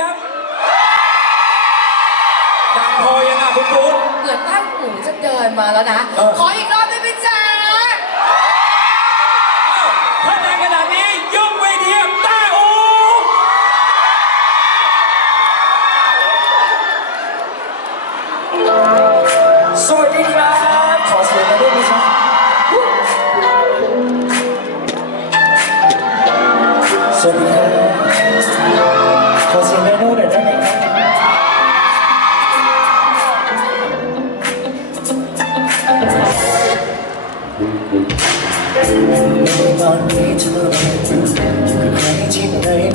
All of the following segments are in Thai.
ครับดังพอยังอะคุณคุณเหมือนตั้งหูจะเดินมาแล้วนะ เออ ขออีกรอบ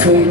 ที่ไ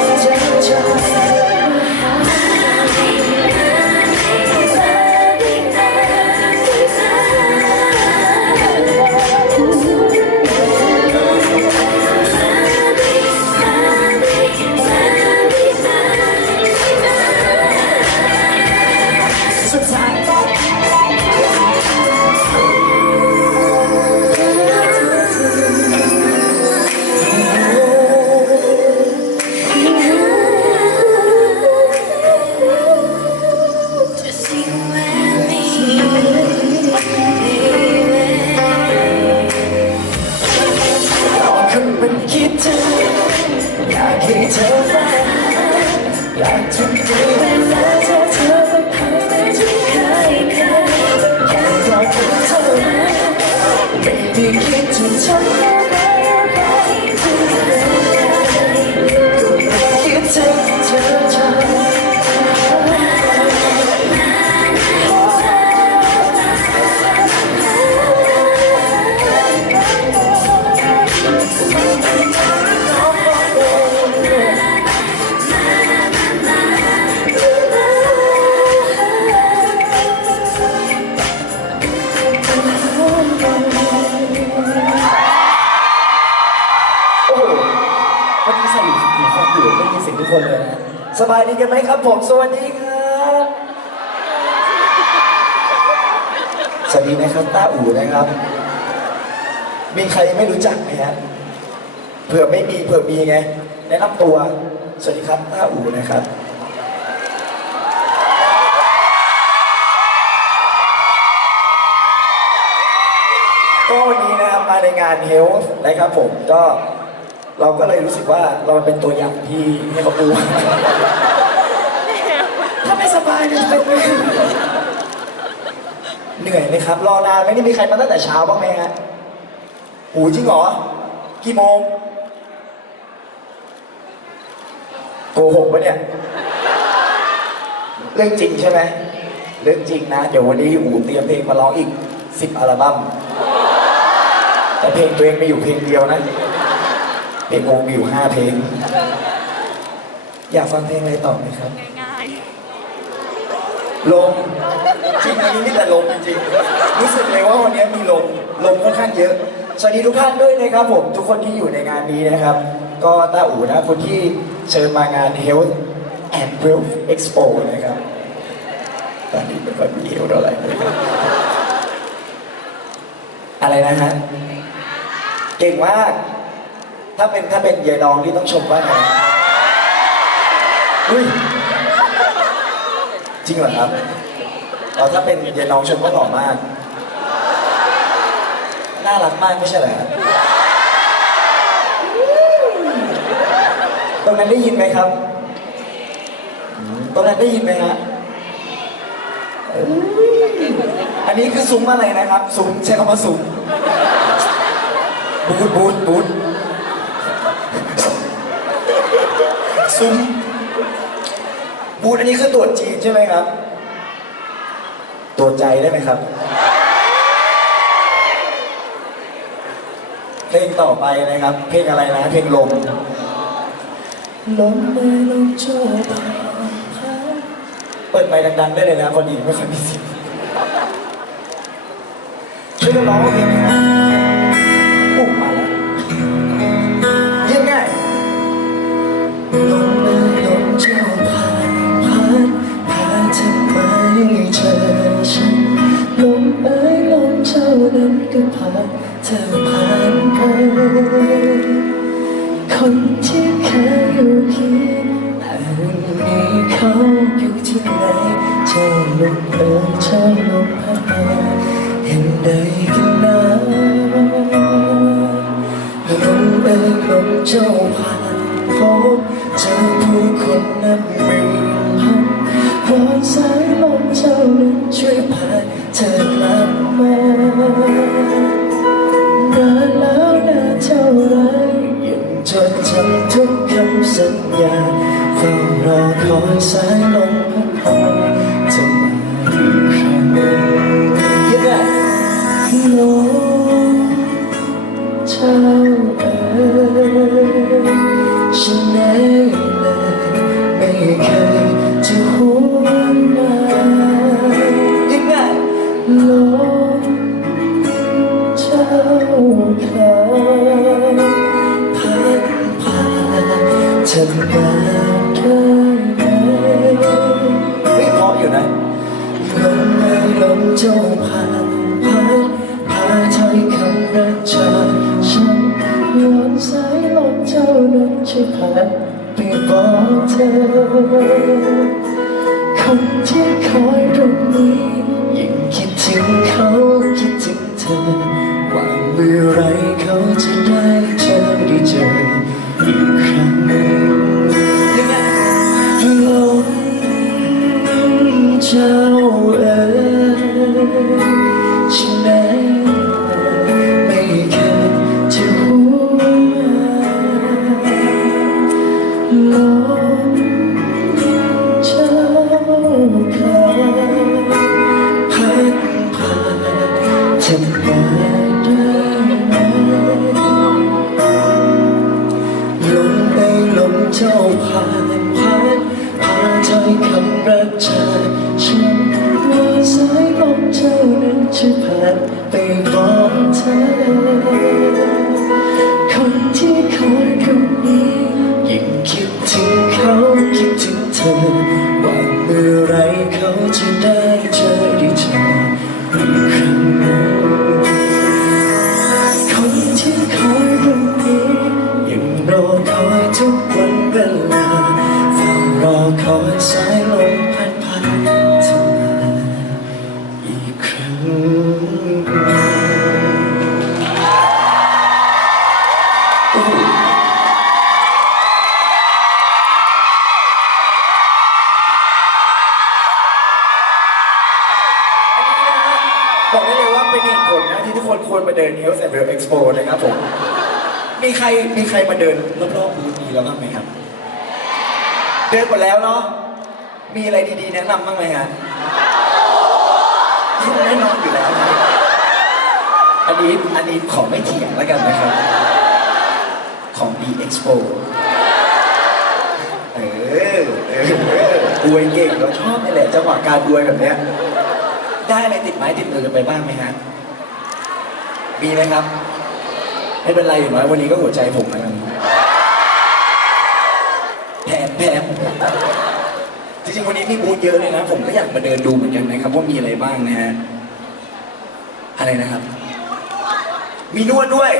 ผมสวัสดีครับ สวัสดีนะครับต้าอู่นะครับ มีใครไม่รู้จักไหมฮะเผื่อไม่มีเผื่อมีไงแนะนำตัว สวัสดีครับต้าอู่นะครับก็วันนี้นะครับมาในงาน Health นะครับผมก็เราก็เลยรู้สึกว่าเราเป็นตัวอย่างที่ให้เขาดู ถ้าไม่สบายเนี่ยเป็นเหนื่อยไหมครับ รอนานไหมนี่มีใครมาตั้งแต่เช้าบ้างไหมฮะหูจริงเหรอ กี่โมงโกหกปะเนี่ย เรื่องจริงใช่ไหม เรื่องจริงนะ เดี๋ยววันนี้อูเตรียมเพลงมาร้องอีกสิบอัลบั้ม แต่เพลงตัวเองไมีอยู่เพลงเดียวนะ เพลงโมมีอยู่ห้าเพลง อยากฟังเพลงอะไรต่อไหมครับง่าย ลมจริงอันนี้มีแต่ลมจริงๆรู้สึกเลยว่าวันนี้มีลมลมค่อนข้างเยอะ สวัสดีทุกท่านด้วยนะครับผมทุกคนที่อยู่ในงานนี้นะครับ ก็ต้าอู่นะคนที่เชิญมางาน Health and Wealth Expo นะครับตอนนี้ไม่ค่อยมีเฮลเท่าไหร่เลยนะอะไรนะฮะเก่งมาก ถ้าเป็นถ้าเป็นเยายน้องที่ต้องชมว่าไงอุ้ย ริงเหรอครับอ๋อถ้าเป็นเยายน้องชมว่าหล่อมาก น่ารักมากไม่ใช่เหรอครับตรงนั้นได้ยินไหมครับตรงนั้นได้ยินไหมฮะอันนี้คือซุ้มอะไรนะครับซุ้มใช้คำว่าซุ้มบูดบูดบูดซุ้ม บูธอันนี้คือตรวจจีนใช่ไหมครับ ตรวจใจได้ไหมครับ เพลงต่อไปนะครับ เพลงอะไรนะ เพลงลม ลมเลยลมโชยเปิดไมค์ดังๆได้เลยนะคนดีไม่ค่อยมีเสียงช่วยกันร้องเพลงนี้นะปุ๊ สัญญาเฝ้ารอคอยสายลมพัดผ่าน เจ้านั้นช่วยผ่านไปบอกเธอ คนที่คอยตรงนี้ยิ่งคิดถึงเขาคิดถึงเธอว่าเมื่อไรเขาจะได้เจอได้เจออีกครั้งยังไงลมเจ้า มีใครมีใครมาเดินรอบๆบูธนี้แล้วบ้างไหมครับ เดินหมดแล้วเนาะ มีอะไรดีๆแนะนำบ้างไหมฮะแน่นอนอยู่แล้วนะอันนี้อันนี้ขอไม่เถียงแล้วกันนะครับ ของ B Expo เออเอออวยเก่งเราชอบนี่แหละจังหวะการอวยแบบเนี้ยได้อะไรติดไม้ติดมือกันไปบ้างไหมฮะ มีไหมครับ ไม่เป็นไรอย่างน้อยวันนี้ก็หัวใจผมแล้วกันแถมแถมจริงๆวันนี้มีบูธเยอะเลยนะ ผมก็อยากมาเดินดูเหมือนกันนะครับว่ามีอะไรบ้างนะฮะอะไรนะครับ มีนวดด้วย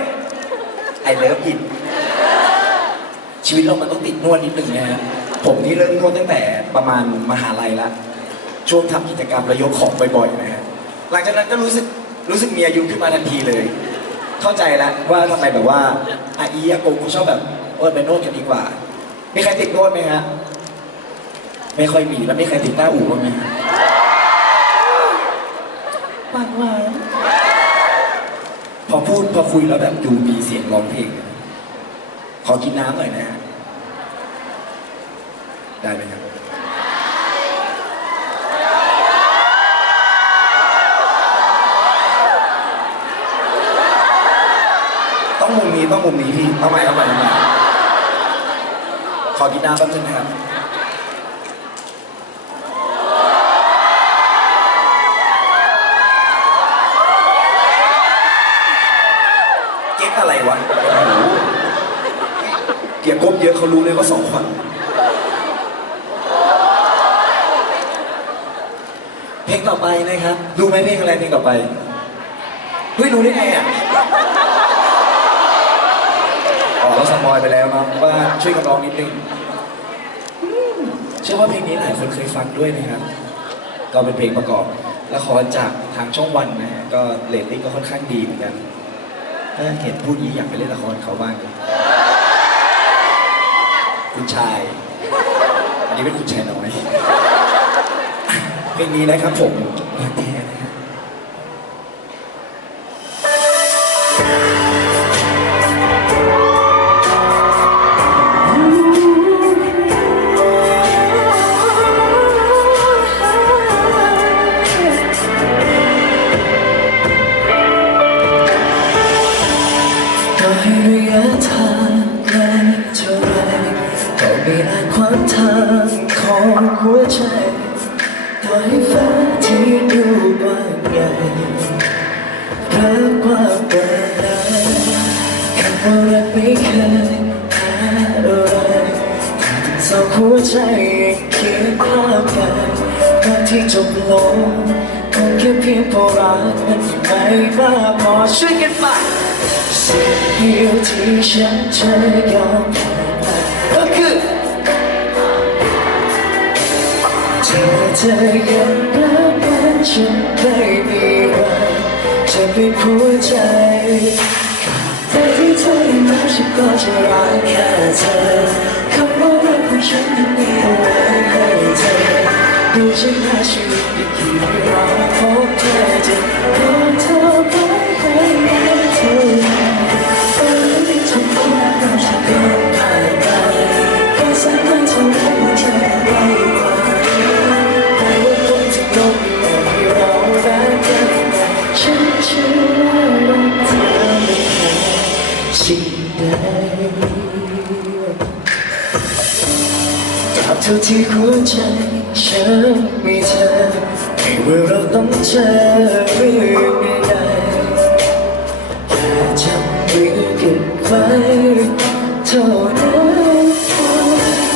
ไอเลิฟอินชีวิตเรามันต้องติดนวดนิดนึงนะฮะผมนี่เริ่มนวดตั้งแต่ประมาณมหาลัยละช่วงทำกิจกรรมแล้วยกของบ่อยๆนะฮะหลังจากนั้นก็รู้สึกรู้สึกมีอายุขึ้นมาทันทีเลย เข้าใจแล้วว่าทำไมแบบว่าอาอีอากงเขาชอบแบบเออไปโนวดกันดีกว่ามีใครติดโนวดไหมฮะไม่ค่อยมีแล้วมีใครติดหน้าอู่บ้างไหมฮะปากหวานพอพูดพอคุยแล้วแบบดูมีเสียงร้องเพลงขอกินน้ำหน่อยนะฮะได้ไหมครับ ต้อง มุมนี้พี่เอาใหม่เอาใหม่เอาใหม่ขอกินน้ำแป๊บนึงนะครับเก๊กอะไรวะเกียร์ก้มเยอะเขารู้เลยว่าสองคนเพลงต่อไปนะครับดูไหมเพลงอะไรเพลงต่อไปเฮ้ยรู้ได้ไงอะ อ๋อเราสปอยไปแล้วเนาะว่าช่วยกันร้องนิดนึงเชื่อว่าเพลงนี้หลายคนเคยฟังด้วยนะครับ ก็เป็นเพลงประกอบละครจากทางช่องวันนะฮะก็เรตติ้งก็ค่อนข้างดีเหมือนกันถ้าเห็นพูดนี้อยากไปเล่นละครเขาบ้างคุณชาย อันนี้เป็นคุณชายน้อยเพลงนี้นะครับผมรักแท้ ที่ฉันจะยอมก็คือเธอเธอยังรักกันฉันไม่มีวันจะไม่หัวใจแต่ที่เธอยังรักฉันก็จะรักแค่เธอคำว่ารักของฉันยังมีเอาไว้ให้เธอดูฉันหาชีวิตอีกกี่รอบพบเธอจะข บเท่าที่หัวใจฉันมีเธอไม่ว่าเราต้องเจอเรื่องใดแค่จับมือกันไว้เท่านั้น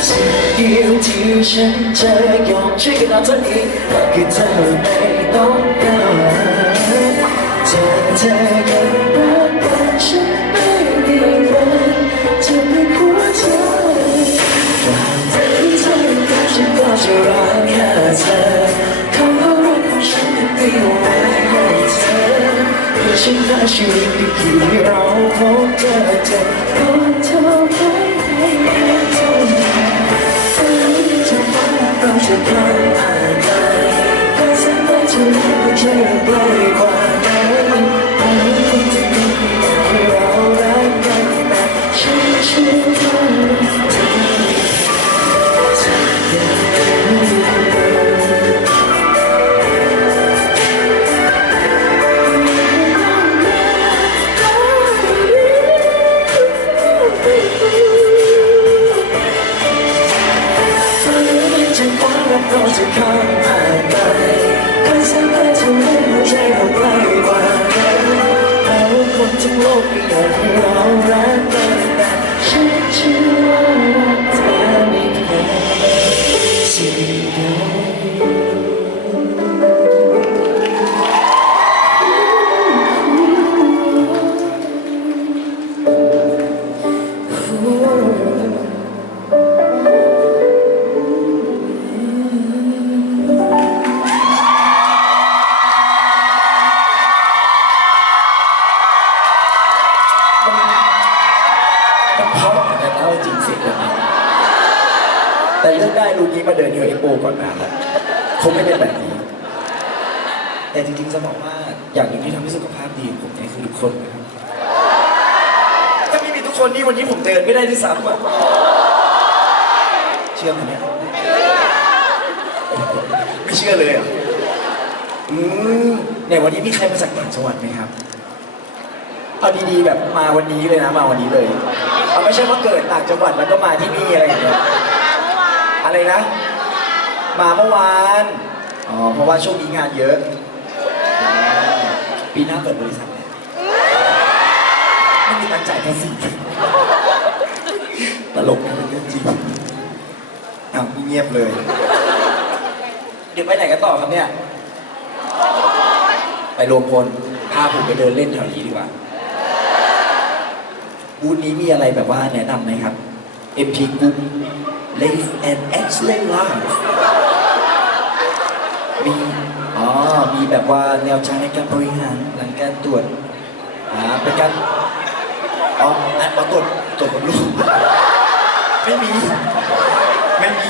สิ่งเดียวที่ฉันจะยอมช่วยกันเอาเธออีกคือเธอไม่ต้อง ฉันได้ชีวิตที่เราพบเจอเธอก่อนเธอไว้ให้เธอเธอไม่จะว่าเราจะผ่าดอะไรก็สามารถจะรู้ว่าใจเรา คนนี่วันนี้ผมเดินไม่ได้ด้วยซ้ำอะเชื่อไหมเนี่ยไม่เชื่อเลยเหรอะอืมเนี่ยวันนี้มีใครมาจากต่างจังหวัดไหมครับเอาดีๆแบบมาวันนี้เลยนะมาวันนี้เลยเอาไม่ใช่ว่าเกิดต่างจังหวัดแล้วก็มาที่นี่อะไรอย่างเงี้ยอะไรนะ มาเมื่อวานอ๋อเพราะว่าช่วงนี้งานเยอะ ปีหน้าเปิดบริษัทเนี่ยไม่มีตังค์จ่ายภาษีต ลกนะเป็นเรื่องจริงอ้าวเงียบเลย เดี๋ยวไปไหนกันต่อครับเนี่ย ไปรวมพล พาผมไปเดินเล่นแถวนี้ดีกว่าบูธนี้มีอะไรแบบว่าแนะนำไหมครับ MP Group Live and Excellent Life มี อ๋อ มีแบบว่าแนวทางในการบริหารหลังการตรวจ อ่า เป็นการ อ๋อมาตรวจตรวจบำรุง ไม่มี ไม่มี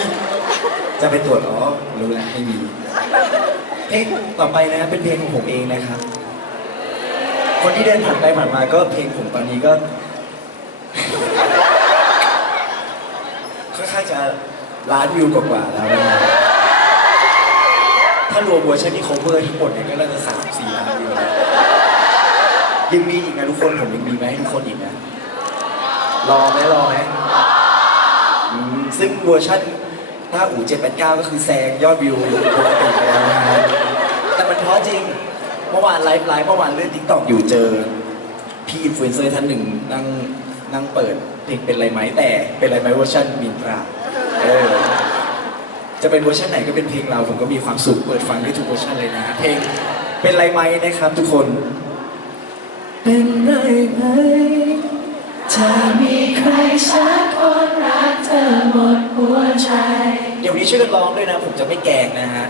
จะไปตรวจอ๋อรู้แล้วไม่มีเพลงต่อไปนะเป็นเพลงของผมเองนะครับ คนที่เดินผ่านไปผ่านมาก็เพลงผมตอนนี้ก็ค่อนข้างจะล้านวิวกว่าๆแล้วนะครับถ้ารวมเวอร์ชันที่ cover ทั้งหมดเนี่ยก็น่าจะสามสี่ล้านวิวแล้วยังมีอีกนะทุกคนผมยังมีมให้ทุกคนอีกนะ รอไหมรอไหม ซึ่งเวอร์ชันถ้าอู๋789 ก็คือแซงยอดวิวปกติไปแล้วนะฮะแต่มันเพราะจริง เมื่อวานไลฟ์ไลฟ์เมื่อวานเลื่อนทิกตอกอยู่เจอ พี่อินฟลูเอนเซอร์ท่านหนึ่งนั่งนั่งเปิดเพลงเป็นไรไหมแต่เป็นไรไหมเวอร์ชันมินตราเออจะเป็นเวอร์ชันไหนก็เป็นเพลงเราผมก็มีความสุขเปิดฟังได้ทุกเวอร์ชันเลยนะฮะเพลงเป็นไรไหมนะครับทุกคน เป็นไรไหม ถ้ามีใครสักคนรักเธอหมดหัวใจ เดี๋ยวนี้ช่วยกันร้องด้วยนะ ผมจะไม่แกงนะฮะ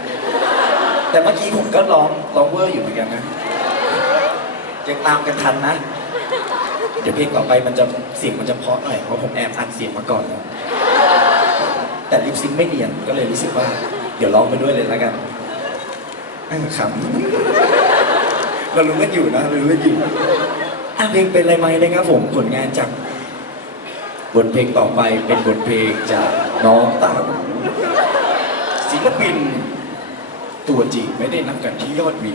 แต่เมื่อกี้ผมก็ร้องร้องเวอร์อยู่เหมือนกันนะ ยังตามกันทันนะ เดี๋ยวเพลงต่อไปมันจะเสียงมันจะเพาะหน่อย เพราะผมแอบอัดเสียงมาก่อนแล้ว แต่ลิปซิงไม่เนียนก็เลยรู้สึกว่า เดี๋ยวร้องไปด้วยเลยแล้วกันออขำเรารู้กันอยู่นะเรารู้กันอยู่ เพลงเป็นอะไรไหมนะครับ ผมผลงานจากบทเพลงต่อไปเป็นบทเพลงจากน้องต่างศิลปิน ตัวจริงไม่ได้นับกันที่ยอดวี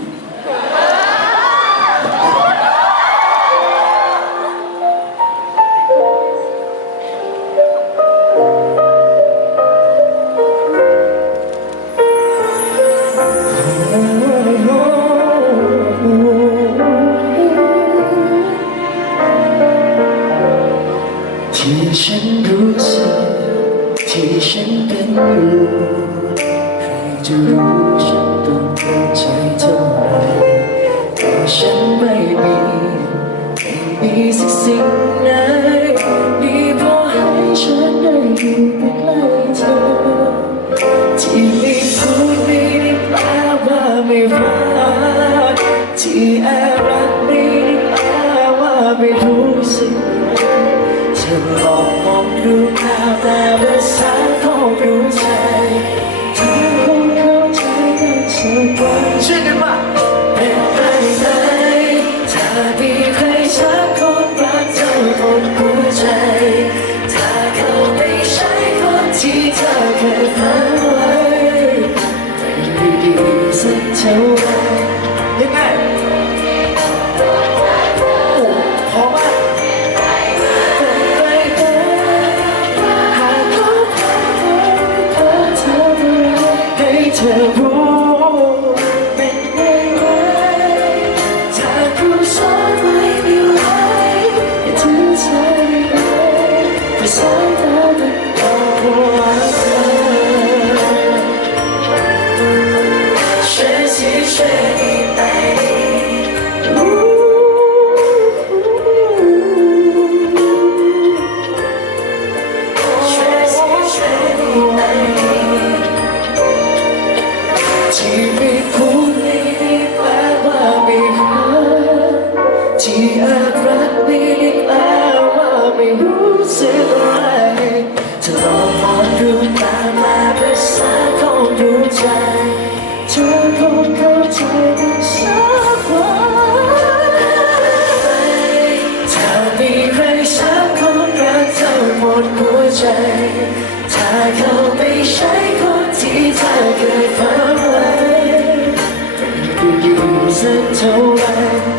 ถ้าเขาไปใช้คนที่เธอเคยฝันไว้อยู่สักเท่าไร